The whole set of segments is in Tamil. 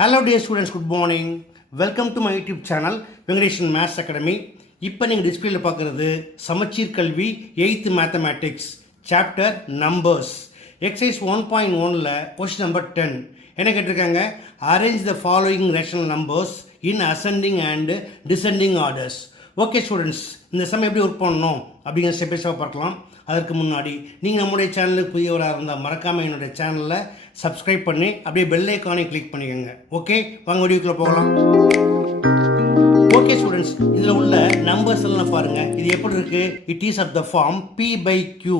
Hello dear students, good morning. Welcome to my YouTube channel Vengadeshan Maths Academy. இப்போ நீங்கள் டிஸ்பிளேல பார்க்குறது சமச்சீர் கல்வி 8th mathematics chapter numbers exercise 1.1ல் கொஸ்டின் நம்பர் 10 என்ன கேட்டிருக்காங்க, arrange the following rational numbers in ascending and descending orders. Okay students, இந்த சமயம் எப்படி ஒர்க் பண்ணணும் அப்படிங்கிற ஸ்டெப்பைஸாக பார்க்கலாம். அதற்கு முன்னாடி நீங்கள் நம்முடைய சேனலுக்கு புதியவராக இருந்தால் மறக்காமல் என்னுடைய சேனலில் சப்ஸ்கிரைப் பண்ணி அப்படியே பெல் ஐக்கானை கிளிக் பண்ணிக்கோங்க. ஓகே, வாங்க வீடியோக்குள்ளே போகலாம். ஓகே ஸ்டூடெண்ட்ஸ், இதில் உள்ள நம்பர்ஸ் எல்லாம் பாருங்கள். இது எப்படி இருக்குது? It is of the form P/Q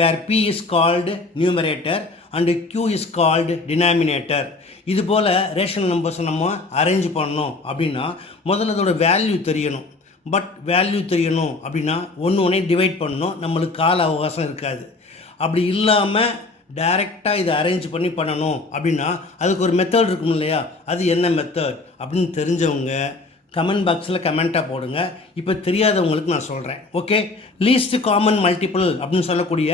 where P is called numerator and Q is called denominator. இது போல் ரேஷனல் நம்பர்ஸை நம்ம அரேஞ்ச் பண்ணணும் அப்படின்னா முதல்ல அதோட வேல்யூ தெரியணும். பட் வேல்யூ தெரியணும் அப்படின்னா ஒன்று டிவைட் பண்ணணும், நம்மளுக்கு கால அவகாசம் இருக்காது. அப்படி இல்லாமல் டைரெக்டாக இதை அரேஞ்ச் பண்ணணும் அப்படின்னா அதுக்கு ஒரு மெத்தட் இருக்கும் இல்லையா? அது என்ன மெத்தட் அப்படின்னு தெரிஞ்சவங்க கமெண்ட் பாக்ஸில் கமெண்ட்டாக போடுங்க. இப்போ தெரியாதவங்களுக்கு நான் சொல்கிறேன். ஓகே, லீஸ்ட் காமன் மல்டிபிள் அப்படின்னு சொல்லக்கூடிய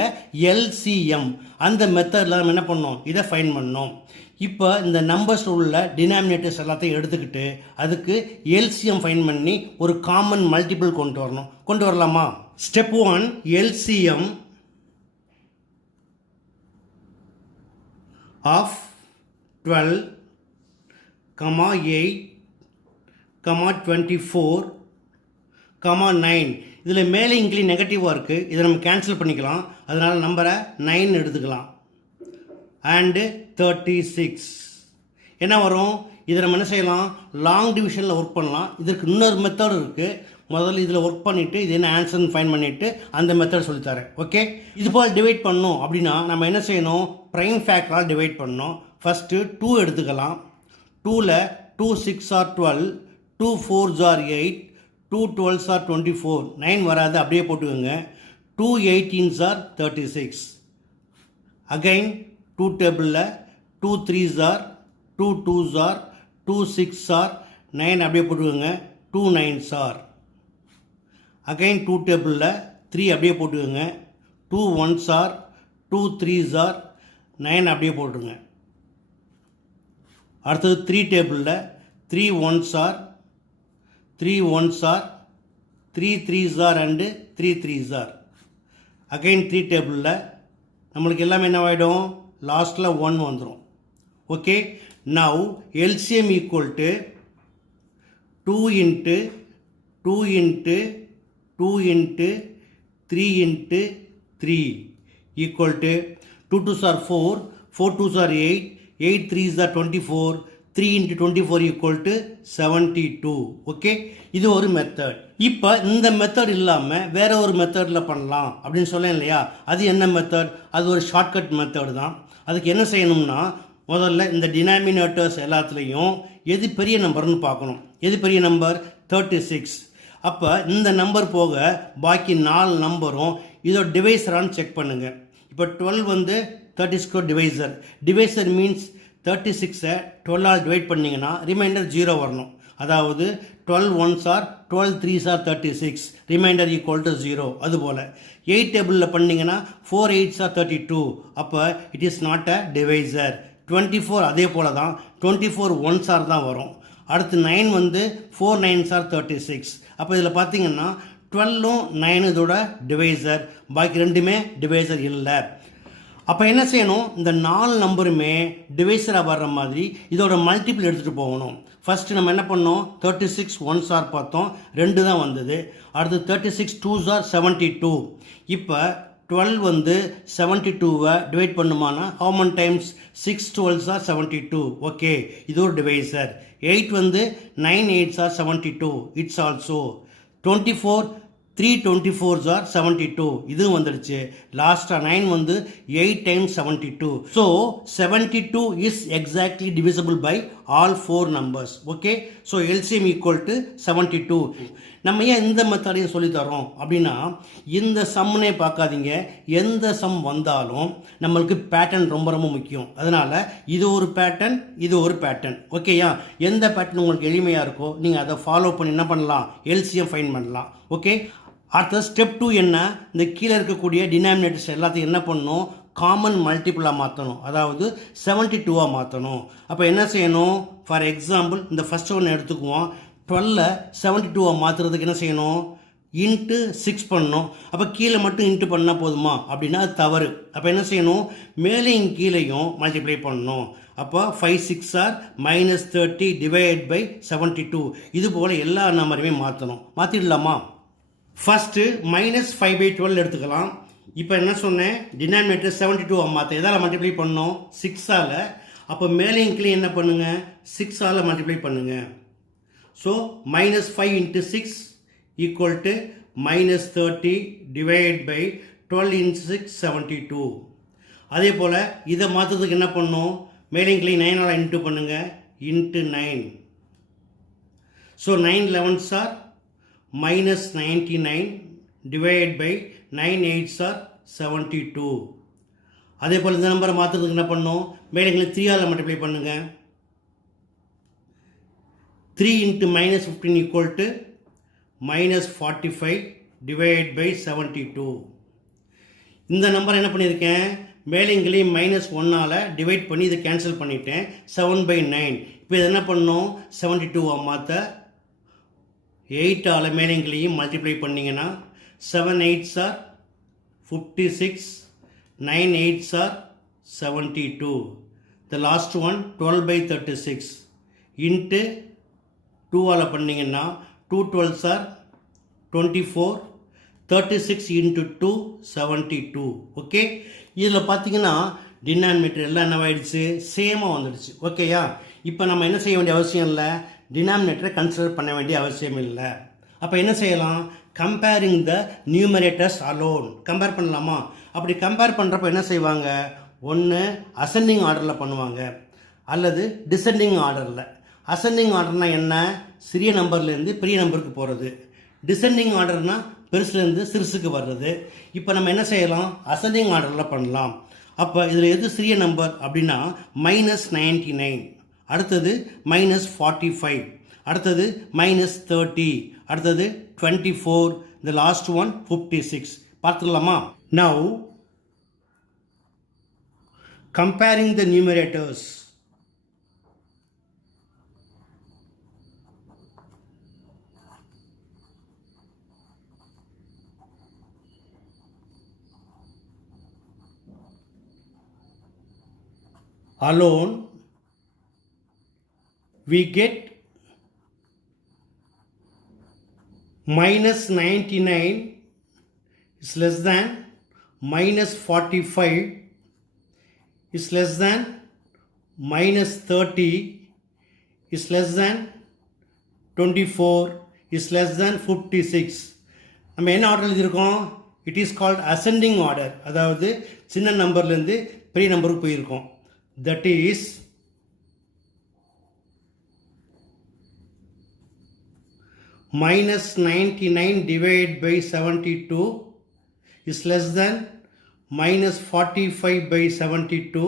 LCM அந்த மெத்தடில் நம்ம என்ன பண்ணோம், இதை ஃபைண்ட் பண்ணோம். இப்போ இந்த நம்பர்ஸ் உள்ள டினாமினேட்டர்ஸ் எல்லாத்தையும் எடுத்துக்கிட்டு அதுக்கு LCM ஃபைண்ட் பண்ணி ஒரு காமன் மல்டிபிள் கொண்டு வரலாமா? Step 1, LCM of 12, 8, 24, 9. இதில் மேலே இங்கிலி நெகட்டிவாக இருக்குது, இதை நம்ம கேன்சல் பண்ணிக்கலாம். அதனால் நம்பரை 9 எடுத்துக்கலாம். அண்டு 36 என்ன வரும்? இதை நம்ம என்ன செய்யலாம், லாங் டிவிஷனில் ஒர்க் பண்ணலாம். இதற்கு இன்னொரு மெத்தட் இருக்குது. முதல்ல இதில் ஒர்க் பண்ணிவிட்டு இது என்ன ஆன்சர்னு ஃபைண்ட் பண்ணிவிட்டு அந்த மெத்தட் சொல்லித்தரேன். ஓகே, இது போல் டிவைட் பண்ணணும் அப்படின்னா நம்ம என்ன செய்யணும், ப்ரைம் ஃபேக்டரால் டிவைட் பண்ணணும். ஃபஸ்ட்டு 2 எடுத்துக்கலாம். 2ல் 2 6 ஆர் 12, 2 4 ஆர் 8, 2 12 ஆர் 24. 9 வராது, அப்படியே போட்டுக்கோங்க. 2 18 ஆர் 36. அகைன் 2 டேபிளில் 2 3 ஆர் 2 2 ஆர் 2 6 ஆர் 9 அப்படியே போட்டுக்கோங்க. 2 9 ஆர். அகைன் 2 டேபிளில் 3 அப்படியே போட்டுக்கோங்க. 2 1 ஆர் 2 3 ஆர் 9 அப்படியே போட்டுருங்க. அடுத்தது 3 டேபிளில் 3 1 are 3 1 are 3 3 are and 3 3 are. Again 3 டேபிளில் நம்மளுக்கு எல்லாமே என்ன ஆகிடும், லாஸ்ட்டில் 1 வந்துடும். Okay, now LCM equal to 2 into 2 into 2 into 3 into 3 equal to 2 2s are 4, 4 2s are 8, 8 3s are 24, 3 into 24 equal to 72. Okay, இது ஒரு மெத்தட். இப்போ இந்த மெத்தட் இல்லாமல் வேற ஒரு மெத்தடில் பண்ணலாம் அப்படின்னு சொல்லேன் இல்லையா? அது என்ன மெத்தட்? அது ஒரு ஷார்ட்கட் மெத்தட் தான். அதுக்கு என்ன செய்யணும்னா முதல்ல இந்த டினாமினேட்டர்ஸ் எல்லாத்துலேயும் எது பெரிய நம்பர்னு பார்க்கணும். எது பெரிய நம்பர்? 36. அப்போ இந்த நம்பர் போக பாக்கி 4 நம்பரும் இதோட டிவைசரான்னு செக் பண்ணுங்கள். இப்போ 12 வந்து 36 டிவைசர். டிவைசர் மீன்ஸ் 36ஐ 12ஆல் டிவைட் பண்ணிங்கன்னா ரிமைண்டர் 0 வரணும். அதாவது 12 1s are 12 3s are 36, remainder equal to 0. அதுபோல் 8 டேபிளில் பண்ணிங்கன்னா 4 8s ஆர் 32, அப்போ it is not a divisor. 24 அதே போல் தான், 24 1s ஆர் தான் வரும். அடுத்து 9 வந்து 4 9s ஆர் 36. அப்போ இதில் பார்த்தீங்கன்னா 12ம் 9 இதோட டிவைசர், பாக்கி ரெண்டுமே டிவைசர் இல்லை. அப்போ என்ன செய்யணும், இந்த 4 நம்பருமே டிவைசராக வர்ற மாதிரி இதோட மல்டிபிள் எடுத்துகிட்டு போகணும். ஃபஸ்ட்டு நம்ம என்ன பண்ணோம், 36 1s ஆர் பார்த்தோம், 2 தான் வந்தது. அடுத்து 36 2s ஆர் 72. இப்போ 12 வந்து 72வை டிவைட் பண்ணுமானா how many times? 6 12s are 72. Okay, இது ஒரு டிவைசர். 8 வந்து 9 8s R 72, it's also. 24 3 24s R 72, இதுவும் வந்துடுச்சு. லாஸ்ட்டாக 9 வந்து 8 times 72. So 72 is exactly divisible by all 4 numbers. Okay, so LCM equal to 72. நம்ம ஏன் இந்த மெத்தடையும் சொல்லித்தரோம் அப்படின்னா, இந்த சம்னே பார்க்காதீங்க, எந்த சம் வந்தாலும் நம்மளுக்கு பேட்டர்ன் ரொம்ப ரொம்ப முக்கியம். அதனால் இது ஒரு பேட்டர்ன், இது ஒரு பேட்டர்ன். ஓகேயா? எந்த பேட்டர்ன் உங்களுக்கு எளிமையாக இருக்கோ நீங்கள் அதை ஃபாலோ பண்ணி என்ன பண்ணலாம், LCM ஃபைண்ட் பண்ணலாம். ஓகே, அடுத்த ஸ்டெப் 2 என்ன, இந்த கீழே இருக்கக்கூடிய டினாமினேட்டர்ஸ் எல்லாத்தையும் என்ன பண்ணணும், காமன் மல்டிபிளாக மாற்றணும், அதாவது 72 மாற்றணும். அப்போ என்ன செய்யணும்? ஃபார் எக்ஸாம்பிள் இந்த ஃபஸ்ட் ஒன்று எடுத்துக்குவோம். 12 72 மாற்றுறதுக்கு என்ன செய்யணும்? இன்ட்டு 6 பண்ணணும். அப்போ கீழே மட்டும் இன்ட்டு பண்ணால் போதுமா அப்படின்னா அது தவறு. அப்போ என்ன செய்யணும்? மேலேயும் கீழேயும் மல்டிப்ளை பண்ணணும். அப்போ 5 6 ஆர் -30 டிவைட் பை 72. இது போல் எல்லா நம்பரையுமே மாற்றணும். மாற்றிடலாமா? ஃபஸ்ட்டு -5/12 எடுத்துக்கலாம். இப்போ என்ன சொன்னேன்? டினாமினேட்டர் 72 மாற்ற எதால் மல்டிப்ளை பண்ணணும்? 6ஆல். அப்போ மேலேயும் கீழே என்ன பண்ணுங்கள்? 6ஆல் மல்டிப்ளை பண்ணுங்கள். So -5 × 6 equal to -30 divided by 12 × 6 72. அதே போல் இதை மாற்றுறதுக்கு என்ன பண்ணணும்? மேலே கிளை 9ஆல் இன்ட்டு பண்ணுங்கள். Into 9. So 9 11s are -99 divided by 9 8s are 72. அதே போல் இந்த நம்பரை மாற்றுறதுக்கு என்ன பண்ணணும்? மேலே கிளை 3ஆல் மல்டிப்ளை பண்ணுங்கள். 3 × -15 equal to -45 divided by 72. இந்த நம்பர் என்ன பண்ணியிருக்கேன்? மேலேங்களையும் -1ஆல் டிவைட் பண்ணி இதை கேன்சல் பண்ணிட்டேன். 7/9. இப்போ இது என்ன பண்ணணும்? 72 மாற்ற 8ஆல் மேலேங்களையும் மல்டிப்ளை பண்ணிங்கன்னா 7 8s are 56, 9 8s are 72. The last one 12/36 into 2ஆல் பண்ணிங்கன்னா 2 12s are 24, 36 into 2 72. ஓகே, இதில் பார்த்தீங்கன்னா டினாமினேட்டர் எல்லாம் என்னவாயிடுச்சு? சேமாக வந்துடுச்சு. ஓகேயா? இப்போ நம்ம என்ன செய்ய வேண்டிய அவசியம் இல்லை, டினாமினேட்டரை கன்சிடர் பண்ண வேண்டிய அவசியம் இல்லை. அப்போ என்ன செய்யலாம்? கம்பேரிங் த நியூமரேட்டர்ஸ் அலோன். கம்பேர் பண்ணலாமா? அப்படி கம்பேர் பண்ணுறப்போ என்ன செய்வாங்க? ஒன்று அசெண்டிங் ஆர்டரில் பண்ணுவாங்க, அல்லது டிசெண்டிங் ஆர்டரில். அசெண்டிங் ஆர்டர்னால் என்ன? சிறிய நம்பர்லேருந்து பெரிய நம்பருக்கு போகிறது. டிசெண்டிங் ஆர்டர்னால் பெருசுலேருந்து சிறுசுக்கு வர்றது. இப்போ நம்ம என்ன செய்யலாம்? அசெண்டிங் ஆர்டரில் பண்ணலாம். அப்போ இதில் எது சிறிய நம்பர் அப்படின்னா -99, அடுத்தது -45, அடுத்தது -30, அடுத்தது 24, the last one 56. பார்த்துக்கலாமா? Now comparing the numerators. Alone we get -99 is less than -45 is less than -30 is less than 24 is less than 56. நம்ம என்ன ஆர்டர் எழுதியிருக்கோம்? It is called ascending order. அதாவது சின்ன நம்பர்லேருந்து பெரிய நம்பருக்கு போயிருக்கோம். That is -99 divided by 72 is less than -45 by 72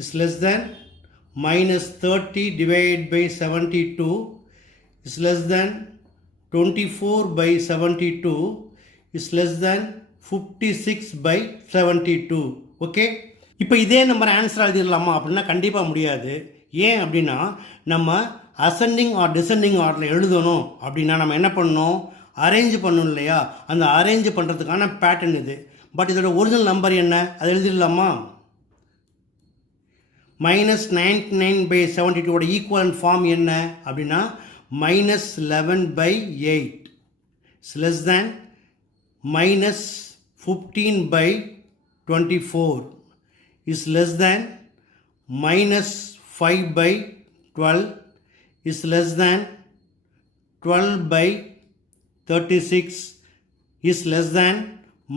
is less than -30 divided by 72 is less than 24 by 72 is less than 56 by 72. Okay, இப்போ இதே நம்பர் ஆன்சர் எழுதிடலாமா அப்படின்னா கண்டிப்பாக முடியாது. ஏன் அப்படின்னா நம்ம அசெண்டிங் ஆர் டிசெண்டிங் ஆர்டரில் எழுதணும் அப்படின்னா நம்ம என்ன பண்ணணும்? அரேஞ்ச் பண்ணணும் இல்லையா? அந்த அரேஞ்ச் பண்ணுறதுக்கான பேட்டர்ன் இது. பட் இதோட ஒரிஜினல் நம்பர் என்ன? அதை எழுதிடலாமா? -99/72 ஈக்குவலன்ட் ஃபார்ம் என்ன அப்படின்னா -11/8 is less than -15/24 is less than -5/12 is less than 12/36 is less than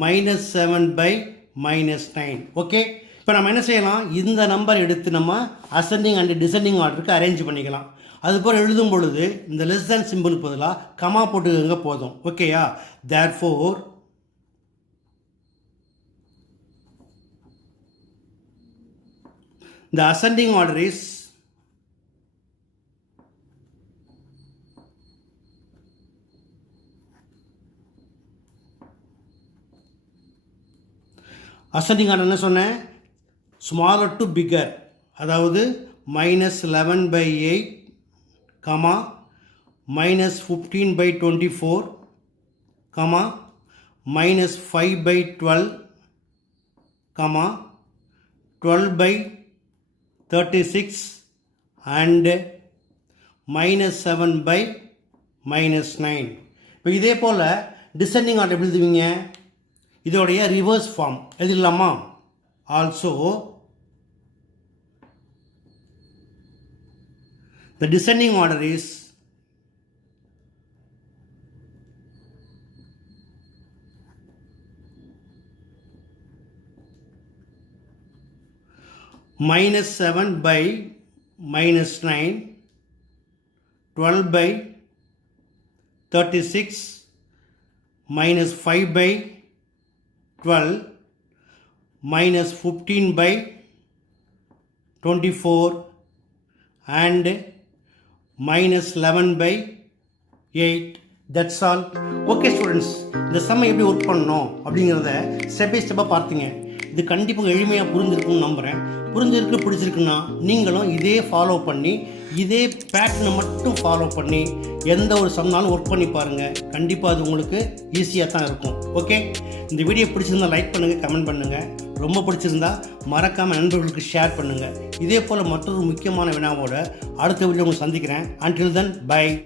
-7/-9. Okay, இப்போ நம்ம என்ன செய்யலாம்? இந்த நம்பர் எடுத்து நம்ம அசெண்டிங் அண்ட் டிசெண்டிங் ஆர்டருக்கு அரேஞ்ச் பண்ணிக்கலாம். அதுபோல் எழுதும் பொழுது இந்த லெஸ் தேன் சிம்பிளுக்கு பதிலாக கமா போட்டுக்கங்க போதும். ஓகேயா? Therefore the ascending order is ascending order என்ன சொன்னேன், ஸ்மாலர் டு பிக்கர், அதாவது -11/8, -15/24, -5/12, 12/36 and -7/-9. இப்போ இதே போல் டிசெண்டிங் ஆர்டர் எப்படி எழுதுவீங்க, இதோடைய ரிவர்ஸ் ஃபார்ம் எழுதிடலாமா? Also the descending order is -7/-9, 12/36, -5/12, -15/24 and -11/8. That's all. Okay students, இந்த சம்மை எப்படி ஒர்க் பண்ணணும் அப்படிங்கிறத ஸ்டெப் பை ஸ்டெப்பாக பார்த்தீங்க. இது கண்டிப்பாக எளிமையாக புரிஞ்சிருக்குன்னு நம்புகிறேன். பிடிச்சிருக்குன்னா நீங்களும் இதே ஃபாலோ பண்ணி, இதே பேட்டர்னை மட்டும் ஃபாலோ பண்ணி எந்த ஒரு சம்னாலும் ஒர்க் பண்ணி பாருங்கள். கண்டிப்பாக அது உங்களுக்கு ஈஸியாக தான் இருக்கும். ஓகே, இந்த வீடியோ பிடிச்சிருந்தால் லைக் பண்ணுங்கள், கமெண்ட் பண்ணுங்கள். ரொம்ப பிடிச்சிருந்தா மறக்காமல் நண்பர்களுக்கு ஷேர் பண்ணுங்கள். இதே போல் மற்றொரு முக்கியமான வினாவோட அடுத்த வீடியோ உங்களுக்கு சந்திக்கிறேன். Until then, bye.